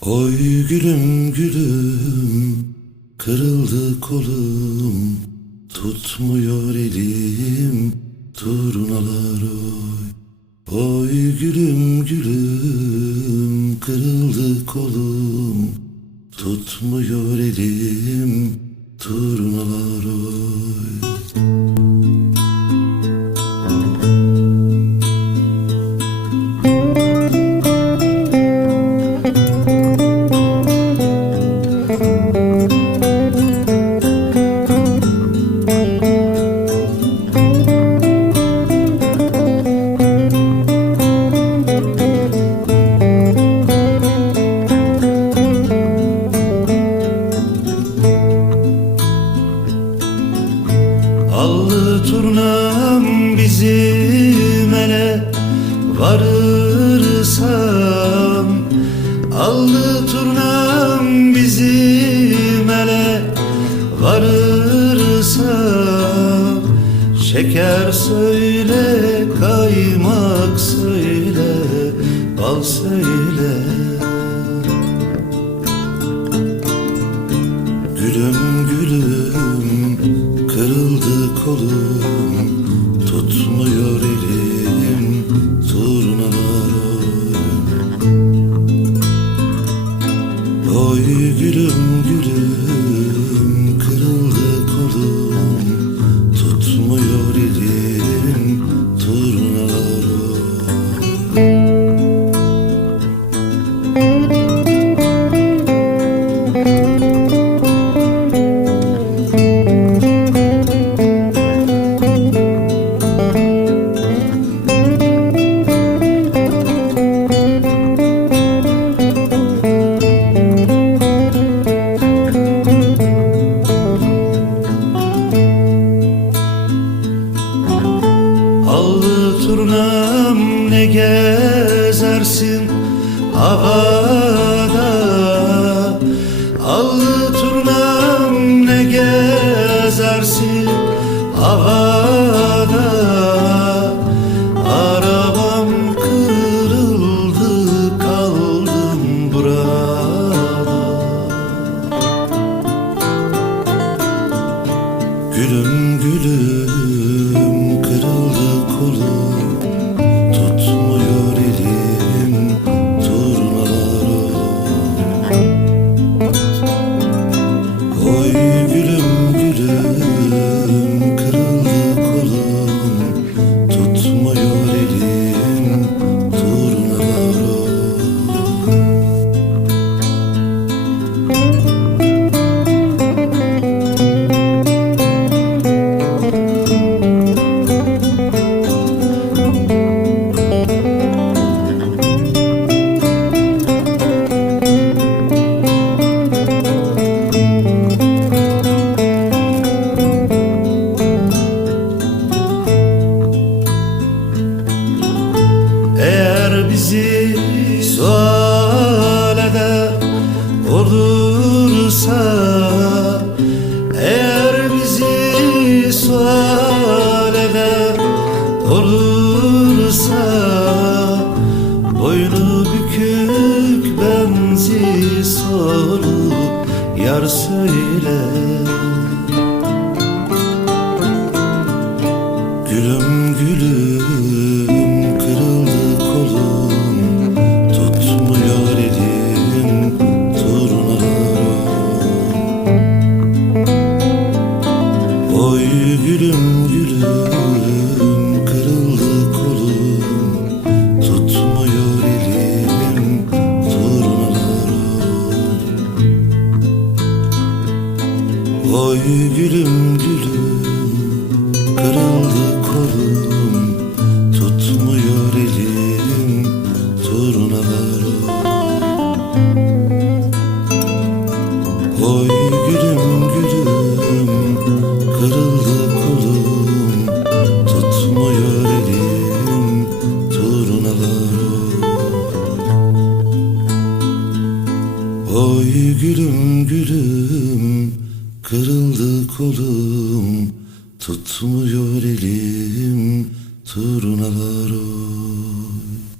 Oy gülüm gülüm Kırıldı kolum. Tutmuyor elim Turnalar oy. Oy gülüm gülüm Kırıldı kolum. Tutmuyor elim Turnalar oy varırsam Allı turnam bizim ele varırsam Şeker söyle kaymak söyle bal söyle. Gülüm gülüm kırıldı kolum Tutmuyor elim turnalar oy Oy gülüm gülüm turnam ne gezersin? Havada bizi sual eder olursa Eğer bizi sual eder olursa Boynu bükük benzi solu yar söyle. Gülüm gülüm gülüm gülüm kırıldı kolum. Tutmuyor elim turnalar Oy gülüm gülüm Oy gülüm gülüm kırıldı kolum Tutmuyor elim turunalar oy.